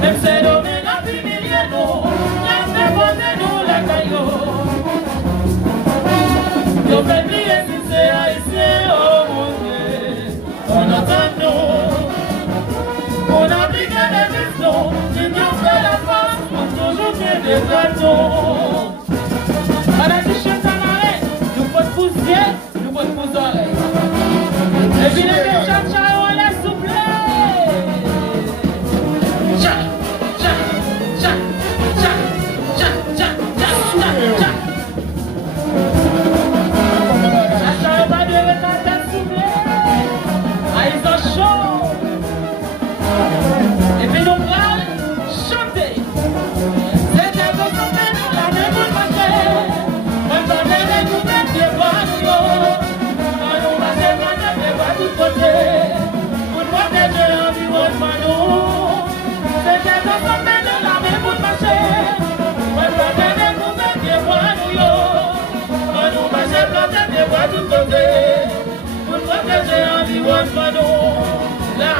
Même c'est nommé la vie milliers nous, la fait bonne nous la caillou. Yo fait plier si c'est haïtien, oh mon Dieu, on entend nous. On a pris que des questions, qui nous fait la face pour toujours qu'il des bâtons. À la t-shirt à l'arrêt, nous faut pousser, nous faut pousser oreille. Et puis les chacha, on les souffle. Cha, cha, cha, cha, cha, cha, cha, cha, cha. Chacha, on va devoir ta tête souffler. Ah, ils ont chaud. Et puis nous allons chanter. C'est un peu comme la même marché. Maintenant, les découvertes des voitures. Quand nous passons, on va tout côté. Pour protéger l'environnement, nous. C'est un peu comme la même marché. Maintenant, les découvertes des voitures. Quand nous passons, on va tout côté. Pour protéger l'environnement, nous. Là.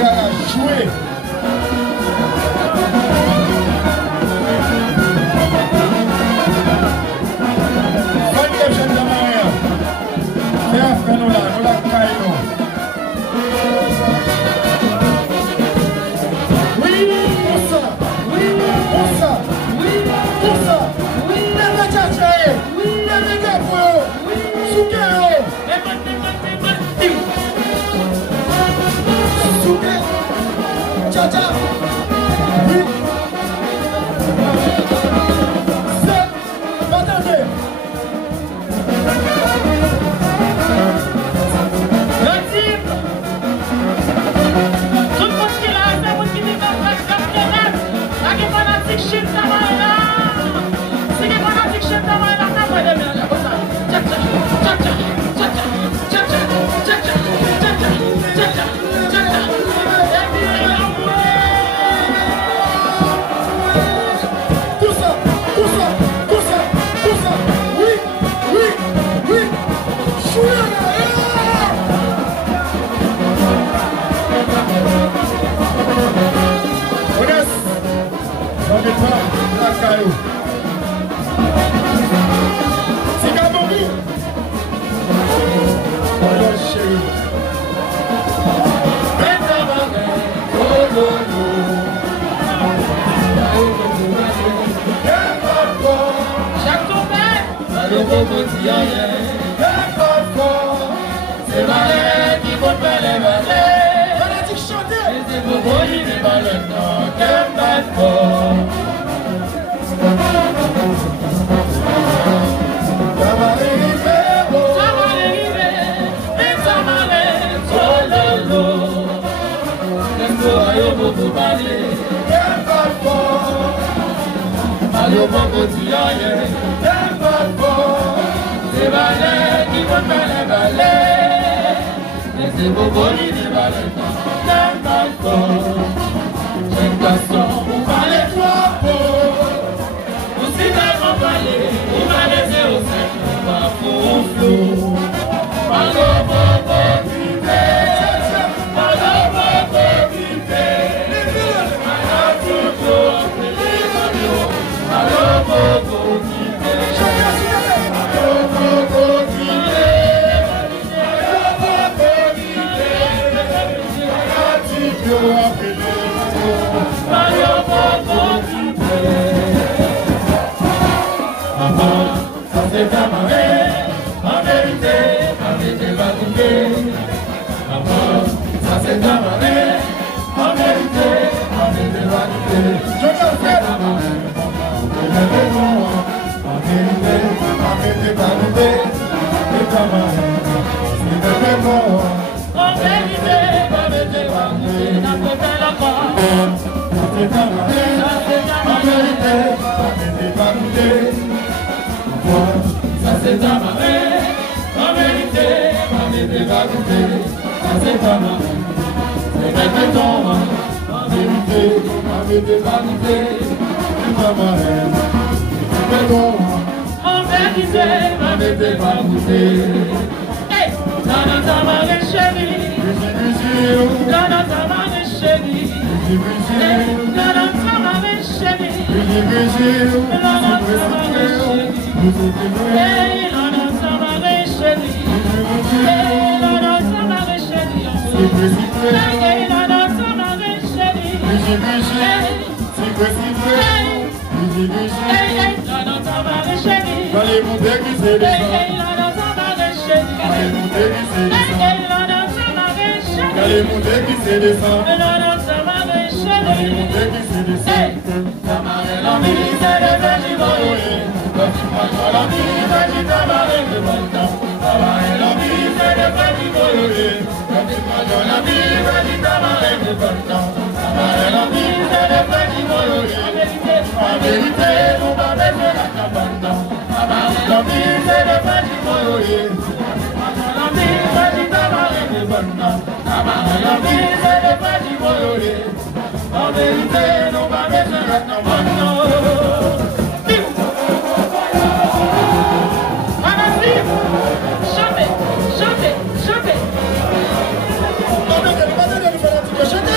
à jouer. Nous la caillons. Oui, pour ça. Oui, pour ça. Oui, pour ça. Oui, les tchatchaïs. Oui, les gars, Soukéo. Souké. Tchatcha. Oui. C'est. Attendez. C'est malais qui vont faire les balais. Fanatique chanter. Et c'est pour vous qui ne va le temps qu'un mal fort. Ça va arriver, et ça va aller, sololo. Laisse-moi beaucoup parler, qu'un mal fort. allô, beaucoup d'y aller, Qu'un mal fort. c'est balais qui vont faire les balais. Et c'est pour vous qui ne va le temps qu'un mal fort. Jeune garçon, vous parlez trop beau. Vous si tellement parlé, vous m'avez laissé au sec, pas pour flou. Allô, beaucoup d'y c'est ta marée, en vérité va couper. Ça c'est ta marée, en vérité va couper. Je te fais. En vérité, va couper, n'a pas fait la part. C'est ta marée, Ça c'est ta en vérité, va couper. Ça c'est ta marée, en vérité va couper. Ça c'est ta marée, c'est bête ton en vérité va couper. Ta marée, En vérité va couper. Hey, dans ta marée chérie, dans ta marée chérie, dans ta marée chérie, dans ta marée chérie. Hey, dans ta marée chérie, hey, dans ta marée chérie, hey, dans ta marée chérie, hey, hey, dans ta marée chérie. Allez monter qui c'est des gens. Allez monter qui c'est des gens. Allez monter qui c'est des gens. Allez monter qui c'est des gens. Ta marée l'envie, c'est le veggie quand tu prends l'envie, vas-y ta marée de bon temps. Ta marée l'envie, c'est le veggie quand tu prends l'envie, vas-y ta marée de bon temps. Ta marée l'envie, c'est le veggie en vérité, vous m'avez fait la cabane. Ta marée l'envie, c'est le veggie l'envie, vas-y ta marée de bon temps. Ta marée l'envie, c'est le veggie en vérité, nous m'avez fait la cabane. Chantez, chantez, chantez. Non, mais fanatique, chantez.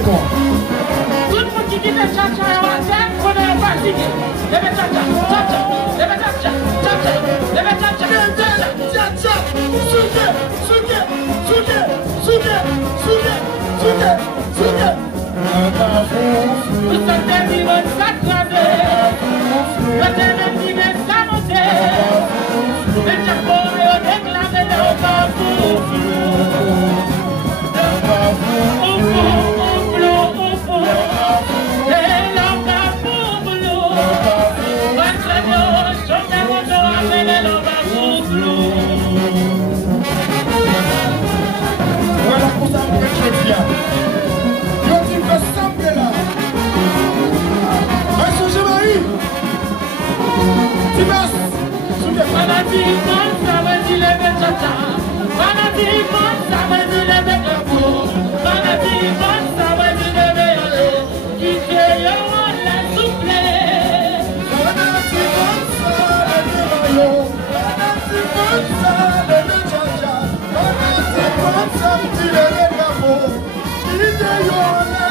Tout le monde qui quitte le chacha à la terre, on est fatigué. Levez chacha, chacha, levez chacha, chacha, levez chacha, chacha, souke, souke, souke, souke, souke, souke, souke. Vous sentez vivre sacré, vous êtes vivre samonté, le chapeau est déclaré dans le voilà pour ça pour être chrétien. Quand il fait sembler là. Monsieur Jémarie. Tu passes. Fanatique, ça veut dire lever chacha. Fanatique, ça veut dire lever capot. Fanatique, ça veut dire lever aller. Qui fait le roi la souffler. Fanatique, ça lever maillot. Fanatique, ça lever chacha. Fanatique, ça dit lever capot. Qui fait le roi la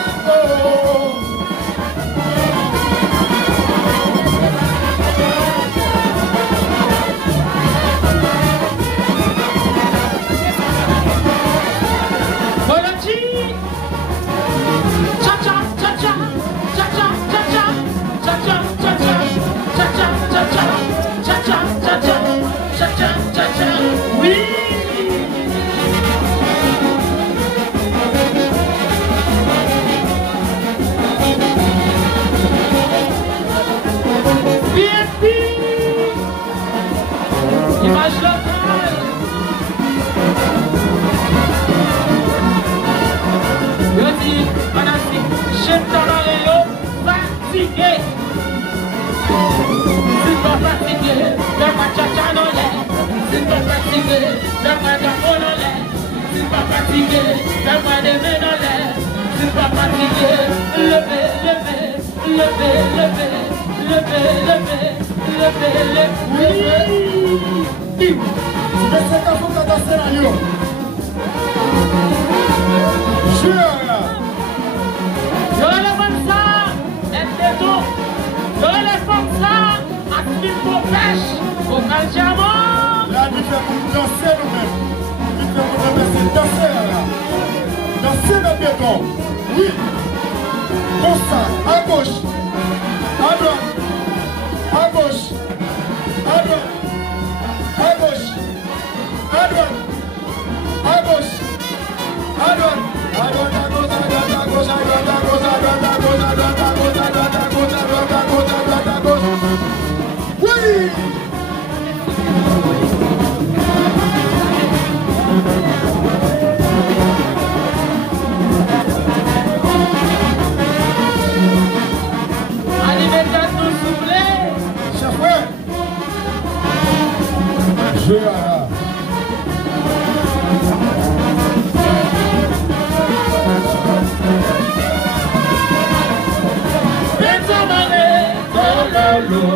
image locale. Je dis, Manassi, je t'en fatigué. Si pas fatigué, donne-moi chacha dans l'air. Si pas fatigué, donne-moi capot dans l'air. Si pas fatigué, donne-moi des mains dans l'air. Si pas fatigué, levez, levez, levez, levez, levez, levez, levez, levez. mais c'est quand vous danser la lion. Je relève ça, et tout. Je relève ça, à qui pour pêche, au calciamon. Là, nous faisons danser nous-mêmes. Nous faisons danser là. Danser le béton. Oui. Comme ça, à gauche, à droite, à gauche, à droite, à gauche, à droite, à gauche, à droite, à droite, à gauche, à droite, à gauche, à droite, à gauche, à droite, à gauche, à droite, à gauche, à droite, à gauche, à droite, à gauche, à droite, à gauche. Oui. Je Lolo.